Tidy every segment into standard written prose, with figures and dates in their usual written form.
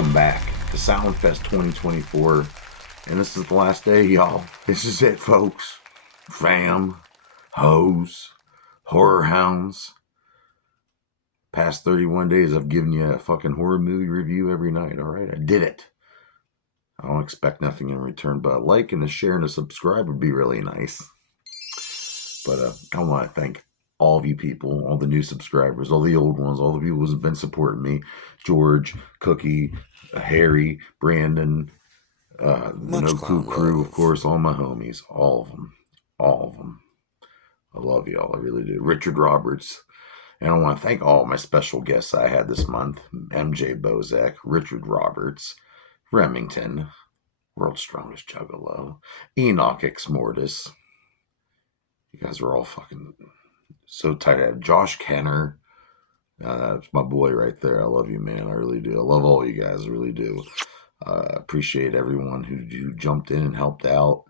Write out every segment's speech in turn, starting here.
Welcome back to Sound Fest 2024. And this is the last day, y'all. This is it, folks. Fam, hoes, horror hounds. Past 31 days, I've given you a fucking horror movie review every night, alright? I did it. I don't expect nothing in return, but a like and a share and a subscribe would be really nice. But I want to thank all of you people, all the new subscribers, all the old ones, all the people who've been supporting me. George, Cookie, Harry, Brandon, the No Clue crew, of course, all my homies, all of them. I love y'all, I really do. Richard Roberts. And I want to thank all my special guests I had this month. MJ Bozak, Richard Roberts, Remington, World's Strongest Juggalo, Enoch X Mortis. You guys are all fucking so tight. Josh Kenner. That's my boy right there. I love you, man. I really do. I love all you guys. I really do. Appreciate everyone who jumped in and helped out.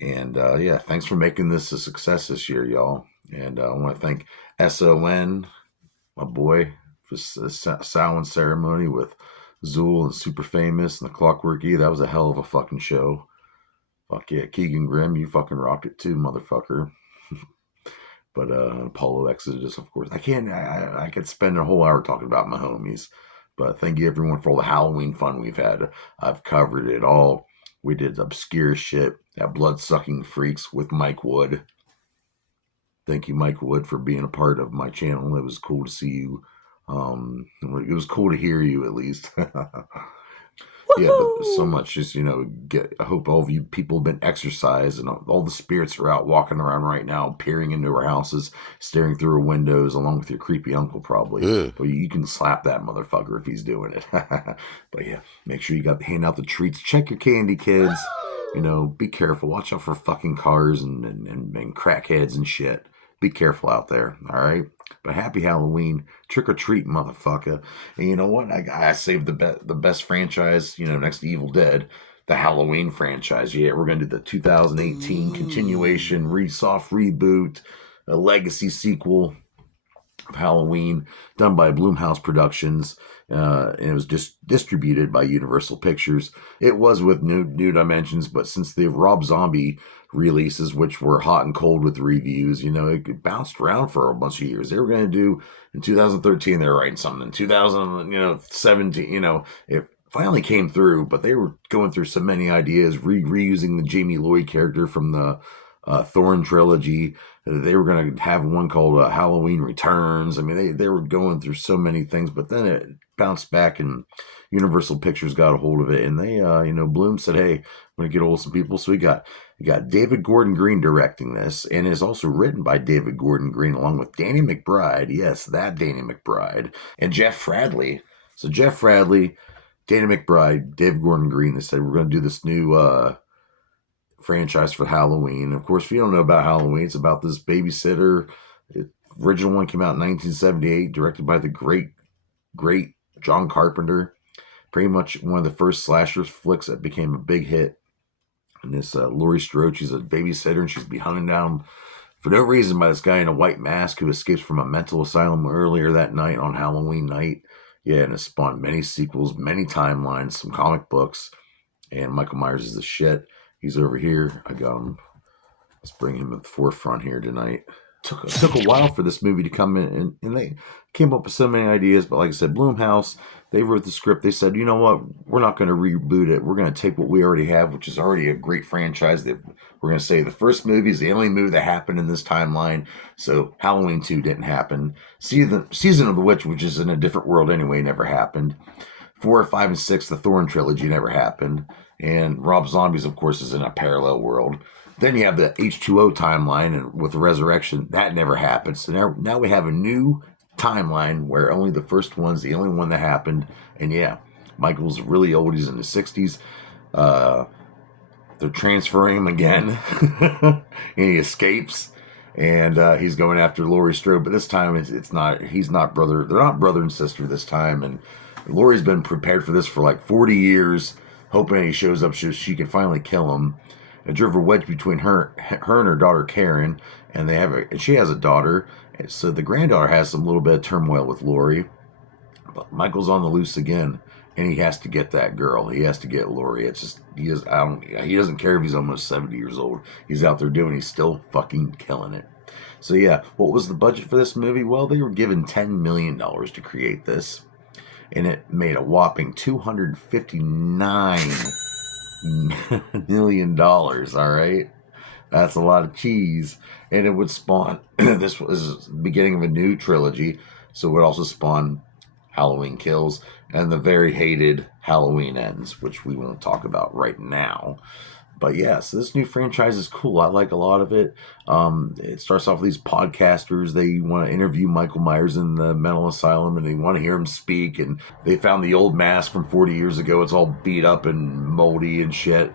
And yeah, thanks for making this a success this year, y'all. And I want to thank SON, my boy, for the Samhain ceremony with Zool and Super Famous and the Clockwork E. That was a hell of a fucking show. Fuck yeah. Keegan Grimm, you fucking rocked it too, motherfucker. But Apollo Exodus, of course. I could spend a whole hour talking about my homies. But thank you everyone for all the Halloween fun we've had. I've covered it all. We did obscure shit at Blood-Sucking Freaks with Mike Wood. Thank you, Mike Wood, for being a part of my channel. It was cool to see you. It was cool to hear you, at least. Yeah, but so much just, I hope all of you people have been exercised and all the spirits are out walking around right now, peering into our houses, staring through our windows, along with your creepy uncle probably. But you can slap that motherfucker if he's doing it. But yeah, make sure you hand out the treats. Check your candy, kids. Be careful. Watch out for fucking cars and crackheads and shit. Be careful out there, all right? But happy Halloween. Trick or treat, motherfucker. And you know what? I saved the best franchise, next to Evil Dead, the Halloween franchise. Yeah, we're going to do the 2018 continuation, soft reboot, a legacy sequel of Halloween done by Blumhouse Productions. And it was just distributed by Universal Pictures. It was with New Dimensions, but since the Rob Zombie releases, which were hot and cold with reviews, it bounced around for a bunch of years. They were going to do in 2013, they were writing something. In 2017, it finally came through, but they were going through so many ideas, reusing the Jamie Lloyd character from the Thorn trilogy. They were going to have one called Halloween Returns. I mean, they were going through so many things, but then it bounced back and Universal Pictures got a hold of it, and they, Bloom said, "Hey, I'm going to get hold of some people." So we got David Gordon Green directing this, and is also written by David Gordon Green along with Danny McBride. Yes, that Danny McBride, and Jeff Fradley. So Jeff Fradley, Danny McBride, David Gordon Green. They said we're going to do this new franchise for Halloween. Of course, if you don't know about Halloween, it's about this babysitter. The original one came out in 1978, directed by the great John Carpenter. Pretty much one of the first slasher flicks that became a big hit. And this Laurie Strode, she's a babysitter, and she's being hunted down for no reason by this guy in a white mask who escapes from a mental asylum earlier that night on Halloween night. Yeah, and it spawned many sequels, many timelines, some comic books, and Michael Myers is the shit. He's over here. I got him. Let's bring him at the forefront here tonight. Took a while for this movie to come in, and they came up with so many ideas. But like I said, Blumhouse, they wrote the script. They said, you know what? We're not going to reboot it. We're going to take what we already have, which is already a great franchise. We're going to say the first movie is the only movie that happened in this timeline. So Halloween 2 didn't happen. Season of the Witch, which is in a different world anyway, never happened. 4, 5, and 6, the Thorn trilogy never happened. And Rob Zombies, of course, is in a parallel world. Then you have the H2O timeline, and with the Resurrection, that never happened. So now we have a new timeline where only the first one's the only one that happened. And yeah, Michael's really old. He's in the 60s. They're transferring him again. And he escapes. And he's going after Laurie Strode. But this time, he's not brother. They're not brother and sister this time. And Laurie's been prepared for this for like 40 years, hoping he shows up so she can finally kill him. It drove a wedge between her and her daughter Karen, and she has a daughter. So the granddaughter has some little bit of turmoil with Laurie, but Michael's on the loose again, and he has to get that girl. He has to get Laurie. It's just he doesn't care if he's almost 70 years old. He's out there doing. He's still fucking killing it. So yeah, what was the budget for this movie? Well, they were given $10 million to create this, and it made a whopping $259 million. All right, that's a lot of cheese, and it would spawn. This was the beginning of a new trilogy, so it would also spawn Halloween Kills and the very hated Halloween Ends, which we won't talk about right now. But yeah, so this new franchise is cool. I like a lot of it. It starts off with these podcasters. They want to interview Michael Myers in the mental asylum, and they want to hear him speak. And they found the old mask from 40 years ago. It's all beat up and moldy and shit.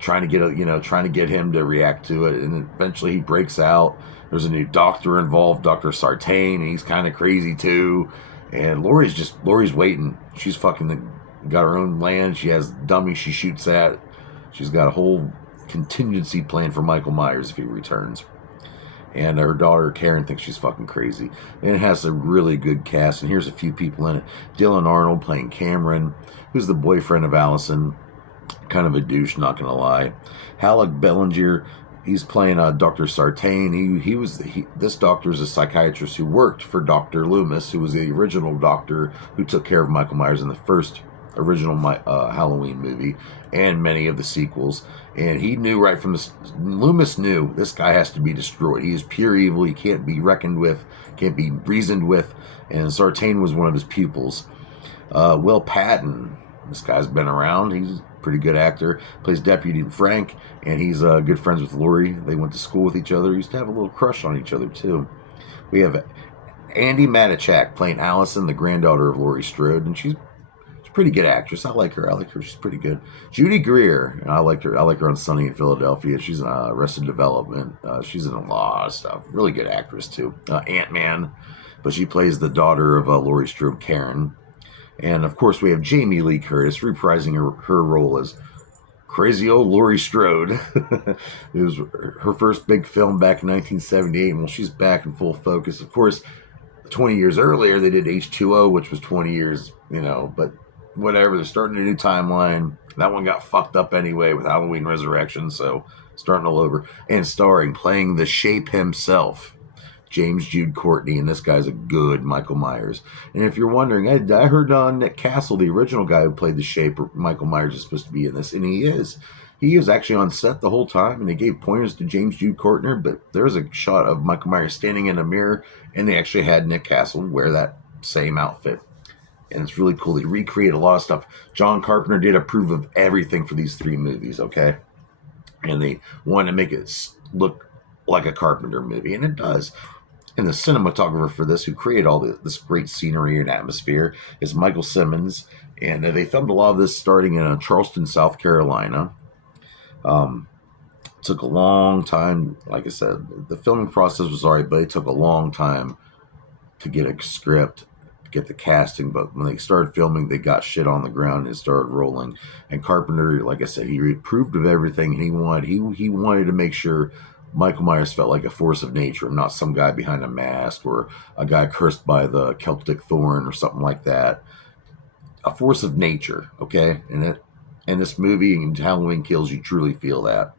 Trying to get him to react to it, and eventually he breaks out. There's a new doctor involved, Dr. Sartain, and he's kind of crazy too. And Laurie's waiting. She's fucking got her own land. She has dummies she shoots at. She's got a whole contingency plan for Michael Myers if he returns. And her daughter Karen thinks she's fucking crazy. And it has a really good cast. And here's a few people in it. Dylan Arnold playing Cameron, who's the boyfriend of Allison. Kind of a douche, not gonna lie. Halleck Bellinger, he's playing Dr. Sartain. This doctor is a psychiatrist who worked for Dr. Loomis, who was the original doctor who took care of Michael Myers in the first original Halloween movie and many of the sequels. And he knew right from the Loomis knew this guy has to be destroyed. He is pure evil. He can't be reckoned with, can't be reasoned with. And Sartain was one of his pupils. Will Patton, this guy's been around. He's a pretty good actor. Plays Deputy Frank, and he's good friends with Laurie. They went to school with each other. Used to have a little crush on each other too. We have Andy Matichak playing Allison, the granddaughter of Laurie Strode, and she's a pretty good actress. I like her. She's pretty good. Judy Greer, and I like her on Sunny in Philadelphia. She's in Arrested Development. She's in a lot of stuff. Really good actress too. Ant-Man, but she plays the daughter of Laurie Strode, Karen. And of course, we have Jamie Lee Curtis reprising her role as crazy old Laurie Strode. It was her first big film back in 1978. And well, she's back in full focus. Of course, 20 years earlier, they did H2O, which was 20 years, but whatever. They're starting a new timeline. That one got fucked up anyway with Halloween Resurrection, so starting all over. And playing the Shape himself, James Jude Courtney, and this guy's a good Michael Myers. And if you're wondering, I heard Nick Castle, the original guy who played the Shape, Michael Myers, is supposed to be in this, and he is. He was actually on set the whole time, and they gave pointers to James Jude Courtney, but there's a shot of Michael Myers standing in a mirror, and they actually had Nick Castle wear that same outfit. And it's really cool. They recreate a lot of stuff. John Carpenter did approve of everything for these 3 movies, okay? And they wanted to make it look like a Carpenter movie, and it does. And the cinematographer for this, who created all this great scenery and atmosphere, is Michael Simmons. And they filmed a lot of this starting in Charleston, South Carolina. Took a long time. Like I said, the filming process was alright, but it took a long time to get a script, to get the casting. But when they started filming, they got shit on the ground and it started rolling. And Carpenter, like I said, he approved of everything, and he wanted to make sure Michael Myers felt like a force of nature, not some guy behind a mask or a guy cursed by the Celtic thorn or something like that. A force of nature, okay? And in this movie, in Halloween Kills, you truly feel that.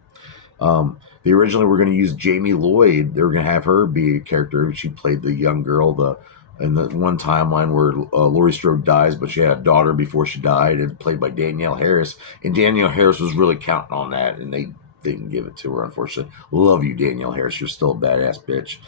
They originally were going to use Jamie Lloyd. They were going to have her be a character. She played the young girl, in the one timeline where Laurie Strode dies, but she had a daughter before she died, and played by Danielle Harris. And Danielle Harris was really counting on that, and they didn't give it to her, unfortunately. Love you, Danielle Harris. You're still a badass bitch.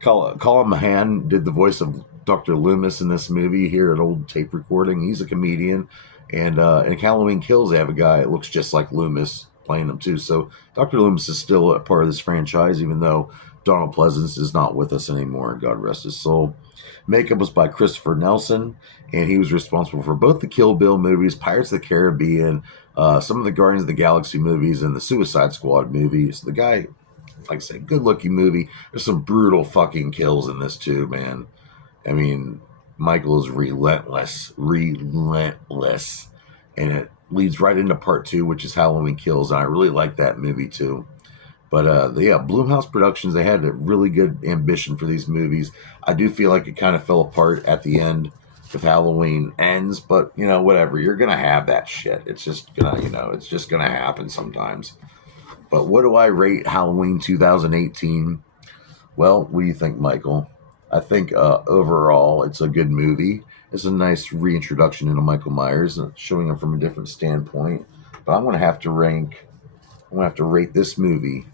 Colin Mahan did the voice of Dr. Loomis in this movie. Here, an old tape recording. He's a comedian. And in Halloween Kills, they have a guy that looks just like Loomis playing them too. So Dr. Loomis is still a part of this franchise, even though Donald Pleasance is not with us anymore. God rest his soul. Makeup was by Christopher Nelson, and he was responsible for both the Kill Bill movies, Pirates of the Caribbean, some of the Guardians of the Galaxy movies, and the Suicide Squad movies. The guy, like I said, good-looking movie. There's some brutal fucking kills in this too, man. I mean, Michael is relentless, and it leads right into part 2, which is Halloween Kills, and I really like that movie too. But Blumhouse Productions, they had a really good ambition for these movies. I do feel like it kind of fell apart at the end. with Halloween ends, but whatever. You're gonna have that shit. It's just gonna, it's just gonna happen sometimes. But what do I rate Halloween 2018? Well, what do you think, Michael? I think overall it's a good movie. It's a nice reintroduction into Michael Myers, showing him from a different standpoint. But I'm gonna have to rate this movie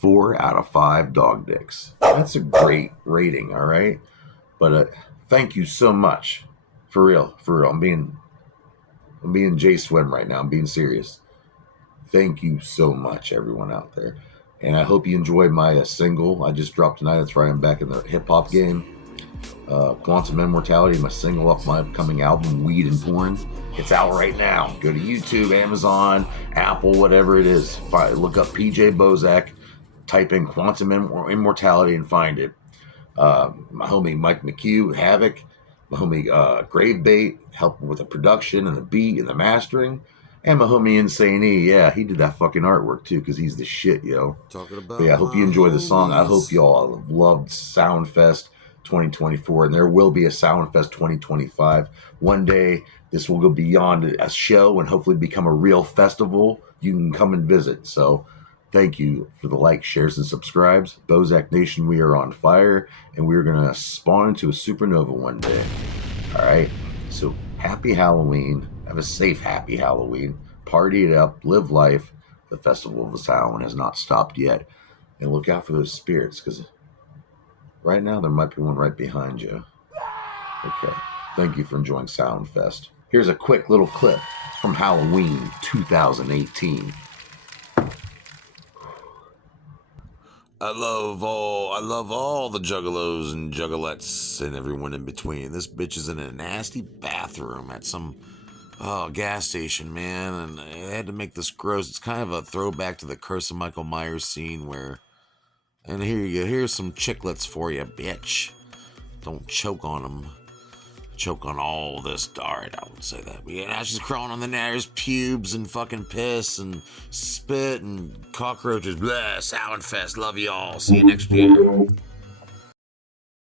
4 out of 5 dog dicks. That's a great rating, all right. But thank you so much, for real, for real. I'm being Jay Swim right now. I'm being serious. Thank you so much, everyone out there. And I hope you enjoyed my single I just dropped tonight. That's right, I'm back in the hip hop game. Quantum Immortality, my single off my upcoming album, Weed and Porn. It's out right now. Go to YouTube, Amazon, Apple, whatever it is. Look up PJ Bozak, type in Quantum Immortality and find it. My homie Mike McHugh, Havoc, my homie Gravebait, helped with the production and the beat and the mastering. And my homie Insane E, yeah, he did that fucking artwork too, because he's the shit, yo. Talking about But yeah, I hope you enjoyed the song. I hope you all have loved Soundfest 2024, and there will be a Soundfest 2025. One day, this will go beyond a show and hopefully become a real festival. You can come and visit. So thank you for the likes, shares, and subscribes. Bozak Nation, we are on fire, and we're going to spawn into a supernova one day. All right? So happy Halloween. Have a safe, happy Halloween. Party it up. Live life. The Festival of the Samhain has not stopped yet. And look out for those spirits, because right now there might be one right behind you. Okay. Thank you for enjoying Soundfest. Here's a quick little clip from Halloween 2018. I love all the juggalos and juggalettes and everyone in between. This bitch is in a nasty bathroom at some gas station, man, and they had to make this gross. It's kind of a throwback to the Curse of Michael Myers scene where, and here you go, here's some chiclets for you, bitch. Don't choke on them. Choke on all this. Alright, I won't say that. But yeah, now she's crawling on the neighbor's pubes and fucking piss and spit and cockroaches. Blah, Soundfest. Love y'all. See you next year.